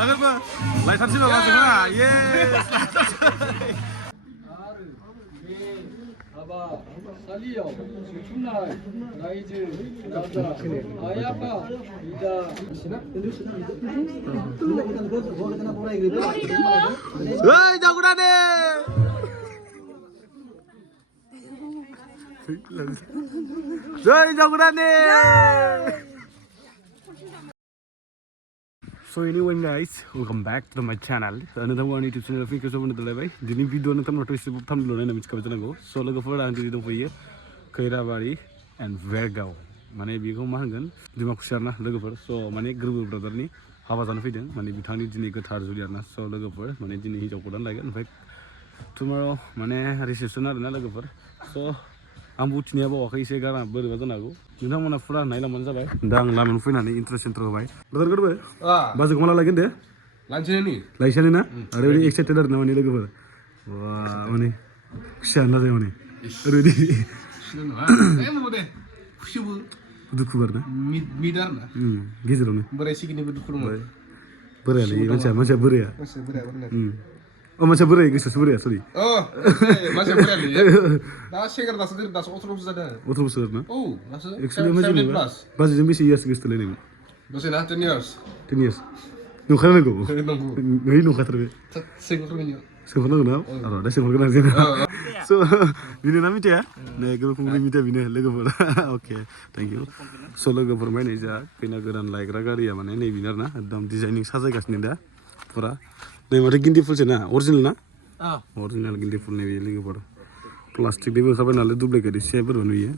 Lagarba, laithansi ba masukna? Yes. Aba, Salio, Suchunai, Naiji, Raja, Ayapa, Ida, Hey, jagurane. Hey, jagurane. So anyway guys, welcome back to my channel. Another one YouTube channel. Thank you so much for watching. This video na tamar toisi tham lona na miska bajana go. So logo for ang dito po ye. Kairabari and Vergao. Mane bigo mahangan. Dima kushar na logo for. So mane group brother ni hawa jana fiden. Mane bitani dini ko thar juliar na. So logo for. Mane dini hi jokodan lagi. In fact tomorrow mane reception na logo for. So ang buti niya bawa kayak saya gara berbeza nago. Nintang mana pura naila mana sabai. Dang lamen fina ni interest baik. Brother kedua. Baju kemana lagi deh? Lanjut ni. Lanjut ni na. Ada ni excited ada nama ni lagi ber. Wah mana? Kusian lah mana? Ready. Mau deh. Kusibu. Duduk kubar na. Midar na. Gitu loh ni. Berisi gini duduk rumah. Berea lagi. Macam berea. Masih berea benar. Oh macam berea gitu berea sorry. Oh, masih berea ni. Dah segar dah segar dah otro besar. Otro besar na. Oh, masih. Actually macam ni. Baju jam bisi yes gitu lagi. Masih nak 10 years. 10 years. Nung kharan ko. Nunggu. Ngayon nung khatar be. Segar ni. Segar na. Aro dah segar na sih. So, bini nami ya. Nah, kalau kung bini bini lego for. Okay, thank you. So lego for main aja. Kena geran like ragari ya mana ini winner na. Adam designing saja kasih dah. Pura. Nah, macam gindi full cina. Original na. Original gindi full nih lego for. Plastik dia berapa nalar double kali. Shaper banu ya.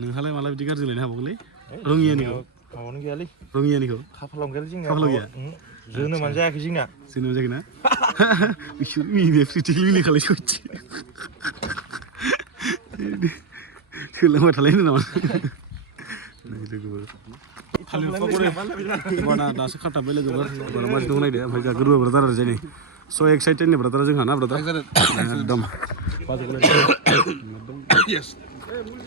Neng halai malah dikar jalan apa kali? Rongi ni kau. Awalnya kali. Rongi ni kau. Kapal kali jing. Kapal ya. Zona manja ke jing na. Sini macam na. Wishur ini free tilim ni kalau cuci. Kalau macam lain nama. Nah itu gue. Halil fakure. Mana dah sekarang tabel lagi ber. Kalau macam tu nak dia, macam guru brother aja ni. So excited ni brother aja kan, brother. Dam. Yes.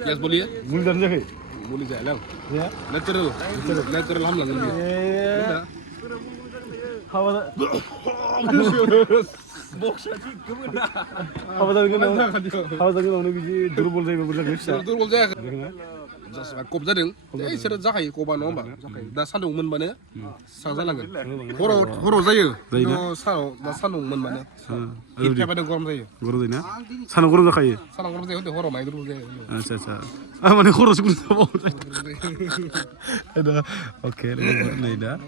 Yes boleh ya? Boleh dah je. Boleh jalan. Ya. Natural ham lagi. Ya. Hawa dah. Boxer ni kemana? Hawa dah kena biji durable saya berjaga bisa. Durable saya. Kop zadeng. Eh seret zakai koba nomba. Dah sandung men mana? Sang zalangan. Horo saya. No sao dah sandung men mana? Kita pada goram saya. Goram saya na? Sandung goram zakai. Sandung goram saya itu horo mai durable saya. Acha acha. Ah mana horo sekutu sama. Ada. Okay, ni dah.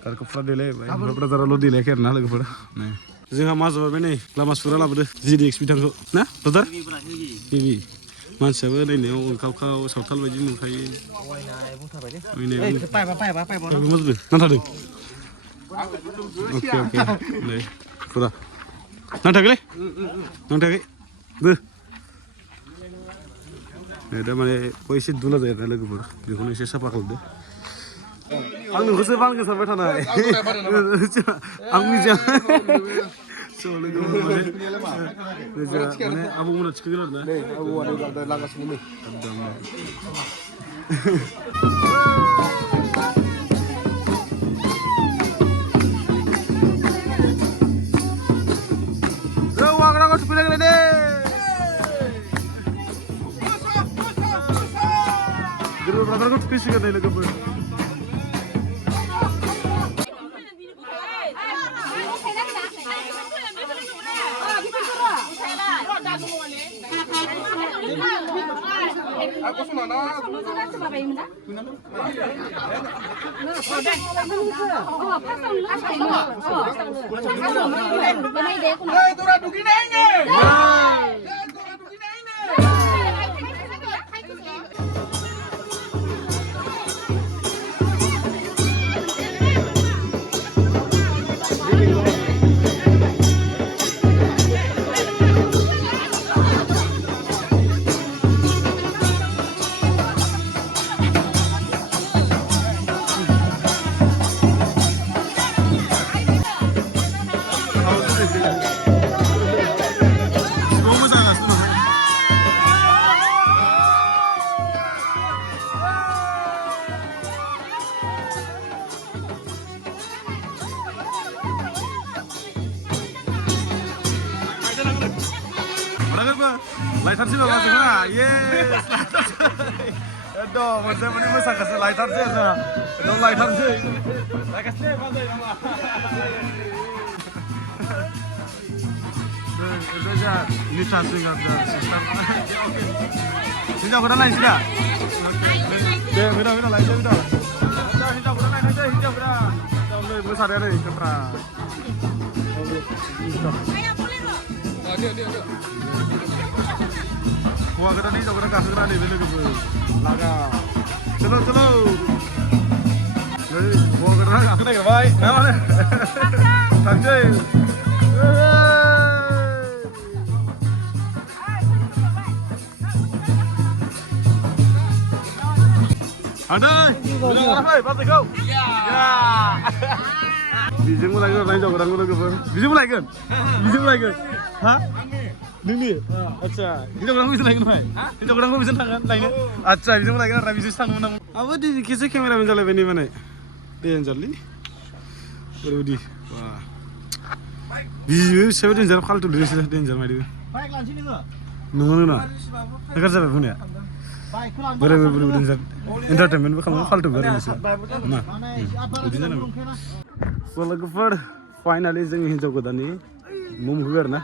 Kalau kau dile, berapa darah lo dile kerana lagi pada. Nih. Jangan masuk apa ni? Lama surah lah pada. Jadi ekspedisi tu. Nah, brother? TV. Macam apa ni? Kau sautal baju ni kaya. Ini. Pai. Masuk. Nanti ada. Okay. Nih. Surah. Nanti kali? Nanti kali. Ber. Nih, dah mana? Poisi dulu dah lagi pada. Dia kena siapa kalau dah. Ang gusto bang ka sabat na eh. Ang mija. So lego mane. Mane abu muna chikiglar na. Abu ada langas ni. Rawang rangot pilang ni. Guru brother ko fish ka na lego. Aku semana. बयबो लायथारसै बाबा जोंहा yes एकदम मोनसे माने मोसाखासो लायथारसै जोंहा एकदम लायथारसै लायगासिनो बाजै मामा ओरै जा निथा सिंगार दा सिस्टार हिन्जाव गोदान लायनोसै दा दे फैदा लायनोसै फैदा हिन्जाव गोदान लायनोसै हिन्जाव गोदान नै मोसानाया नै केमरा हौवा गोदान हिन्जाव गोदान गाखोग्रा नैबे लोगोफोर लागा चलो चलो नै हौवा गोदाना गाखोनो नागिरबाय ना माने थांसै Ada, bilang apa? Pas kau. Ya. Bijeng mulai kan, lain jauh orang dulu kan. Bijeng mulai kan? Hah? Ini. Acha. Kita orang bisa lagi kan? Kita orang bisa tangan lainnya. Acha, bijeng mulai kan? Rabi bisa tangan mana? Apa di kisah kamera menjala bini mana? Dia menjali. Baru di. Wah. Bijeng siapa dia menjala kalau tu dia sudah dia menjala dia. Baik langsung ni ke? Nunggu. Nakar siapa punya? बोरै इन्टारटेनमेन्टबो खालामो फाल्टु गारि नोंसोर ना बिदि जानांगौ स' लोगोफोर फाइनालि जोंनि हिन्जाव गोदाननि मुं होयो आरो ना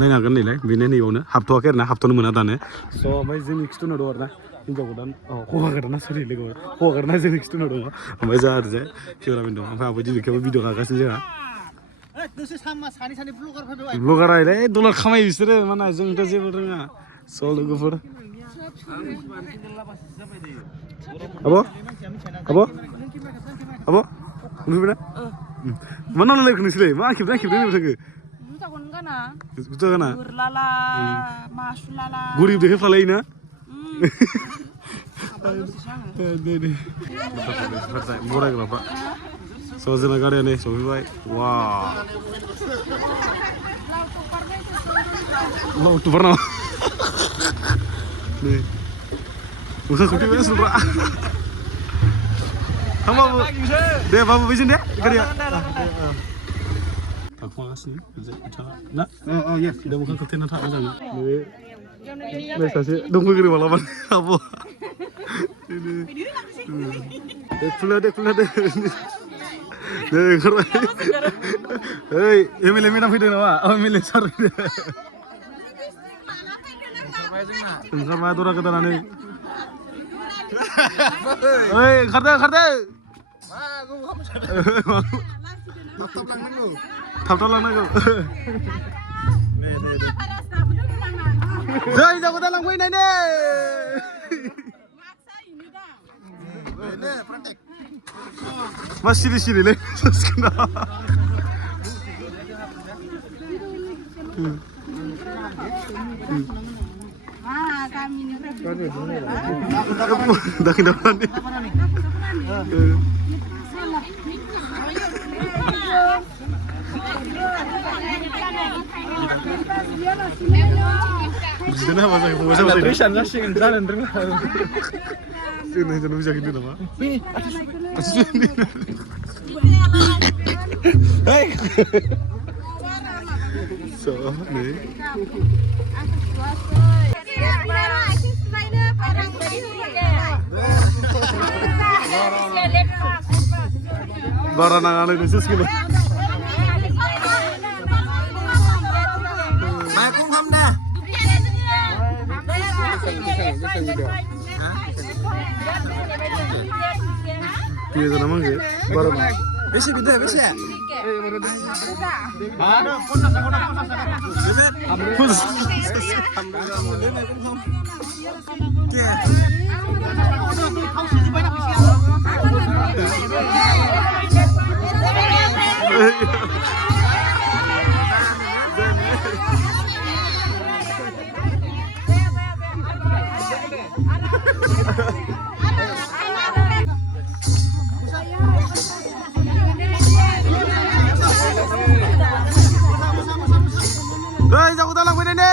नायनो हागोन नैलाय बेनो नैयावनो हाबथ'वाखै आरो ना हाबथ'नो मोना दानो स' ओमफ्राय जोंनि खिथुनाव दं आरो ना हिन्जाव गोदान हौवा गोदाना सरि लोगोफोर हौवा गोदाना जोंनि खिथुनाव दङ ओमफ्राय जोंहा ओरैजाय केमेरामेन दं ओमफ्राय आंबो दिनैखेबो भिडिअ गागासिनो जोंहा ब्लगार आइलै डलार खामायो बिसोरो माना जोंथ' जेबो रोङा स' लोगोफोर Apa? Udah mana lagi nih mak kita nih betul ke? Betul kan? Lala, masuk lala. Gurih deh falai na? Murah berapa? Soalnya negara nih, soalnya baik. Wow. Laut pernah. Nih. Usah sudah beres sudah. Kamu deh bapak bisin deh kerja. Kamu asli, nah, oh iya, udah bukan ketenan tak ada. Nih, saya dongeng kiri malaman apa? Ini, deh. Deh, kerja. Hei, Emil nama video nama, Emil sorry. Enggak mah turun ke tanah nih. Hei, kerja. Tap lang nago. Jai jago dalang kuy nene. Mas sili le. Kami ni. Dakin depan nih. Sini apa sih? Masa tulisan sih jalan terus. Sini jangan bisa gitu nama. Sini. Hei. So, nih. Barang nangan khusus gitu. Iya, nama gitu. Barang. Bisa beda, bisa. Hei, jago dalang kuy nene.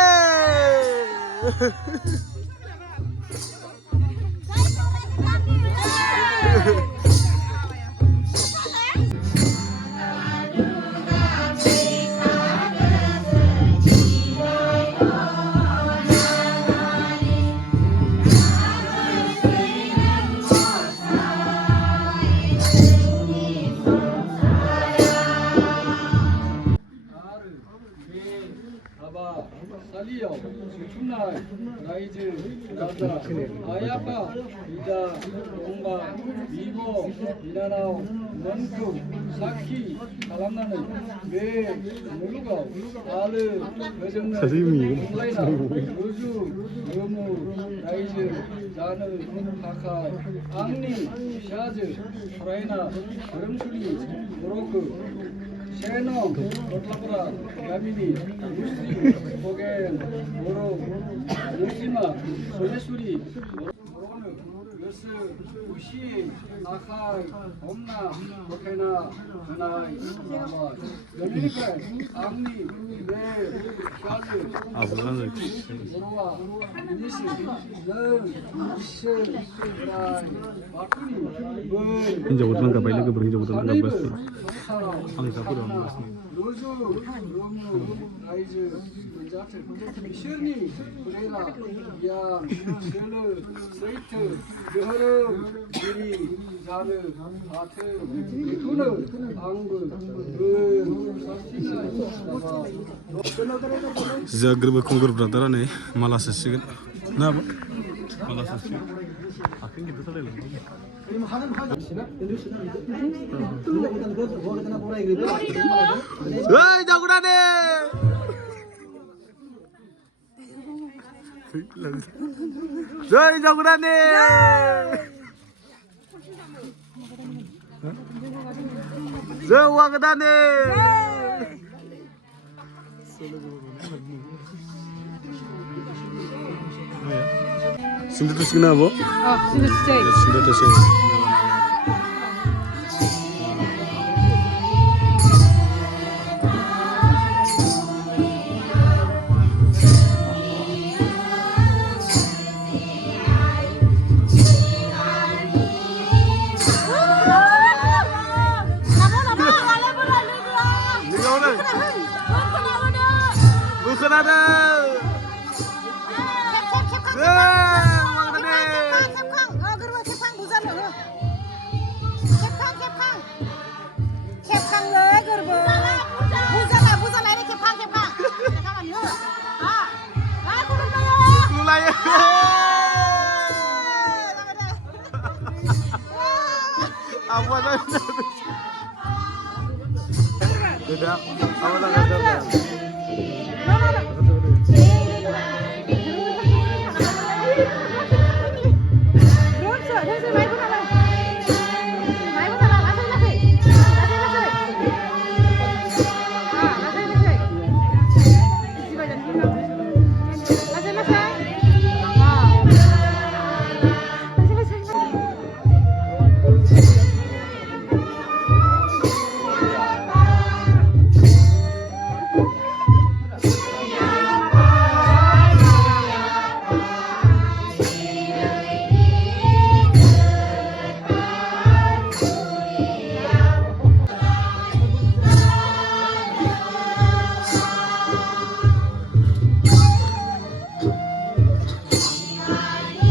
최춘날 라이즈 라자 아야파 이다 동바 미보 이나나오 먼크 사키 갈람나는 왜 물루가 아르 여정는 온라이나 요주 여무 라이즈 자는 파카 앙니 샤즈 프라이나 그름수리 모로크 셰노 로틀라브라 야미니 루시 보겐 모로 루시마 소레수리 모로는 요스 우시 나카이 엄나 보케나 나이 나마 연리카 앙니 네 샤즈 아버지는 모로와 미니시 는 이시 라이 마쿠니 बर हिन्जाव गोदान गाबाय लोगोफोर हिन्जाव गोदान गाबगासिनो आं जाफोर 로즈 로무 라이즈 자트 미셔니 브레라 야 셀르 세이트 여흐르 지리 자르 아트 이쿠르 앙그 그 사시나 나바 जाग्रोबो कंगुर ब्रादारा नै माला सासिगोन ना माला सासिगोन आखिन गिदिर सालायलांगोन ओइ जागुराने जय जागुराने जय वागदाने Sindito sih kenapa? Oh, sindito cek. Sindito sih. Bukan ada. Apa dah? Beda. Apa dah?